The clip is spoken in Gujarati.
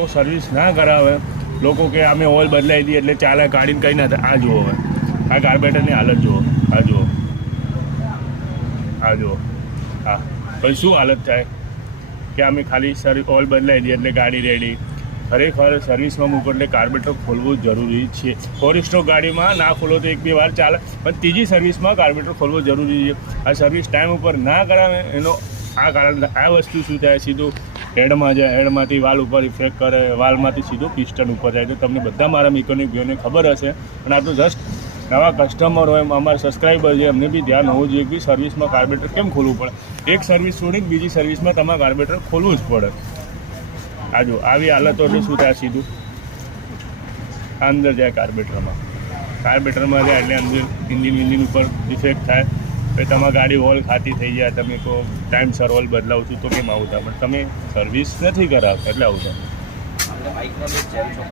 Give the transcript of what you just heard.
તો સર્વિસ ના કરાવે લોકો કે અમે ઓઇલ બદલાવી દઈએ એટલે ચાલે, ગાડીને કંઈ ના થાય. આ જુઓ હવે આ કાર્બેટરની હાલત જુઓ, આ જુઓ, આ જુઓ, હા પછી શું હાલત થાય કે અમે ખાલી ઓઇલ બદલાવી દઈએ એટલે ગાડી રેડી. ખરેખર સર્વિસમાં મૂકો એટલે કાર્બેટર ખોલવું જરૂરી છે. ફોરેસ્ટો ગાડીમાં ના ખોલો તો 1-2 વાર ચાલે, પણ ત્રીજી સર્વિસમાં કાર્બેટર ખોલવું જરૂરી છે. આ સર્વિસ ટાઈમ ઉપર ના કરાવે એનો આ કારણ, આ વસ્તુ શું થાય, સીધું હેડમાં જાય, હેડમાંથી વાલ ઉપર ઇફેક્ટ કરે, વાલમાંથી સીધું પિસ્ટન ઉપર જાય. તો તમને બધા મારા મિકેનિક ભાઈઓને ખબર હશે, અને આ તો જસ્ટ નવા કસ્ટમર હોય, અમારા સબસ્ક્રાઈબર છે, એમને બી ધ્યાન હોવું જોઈએ કે સર્વિસમાં કાર્બેટર કેમ ખોલવું પડે. એક સર્વિસ છોડીને બીજી સર્વિસમાં તમારે કાર્બેટર ખોલવું જ પડે. આ જો આવી હાલતો એટલે શું થાય, સીધું અંદર જાય કાર્બેટરમાં જાય એટલે અંદર ઇન્જિન ઉપર ઇફેક્ટ થાય. પછી તમારી ગાડી ઓઇલ ખાતી થઈ જાય. તમે કહો ટાઈમસર ઓઇલ બદલાવું છું તો કેમ આવું થાય, પણ તમે સર્વિસ નથી કરાવતા એટલે આવું થાય.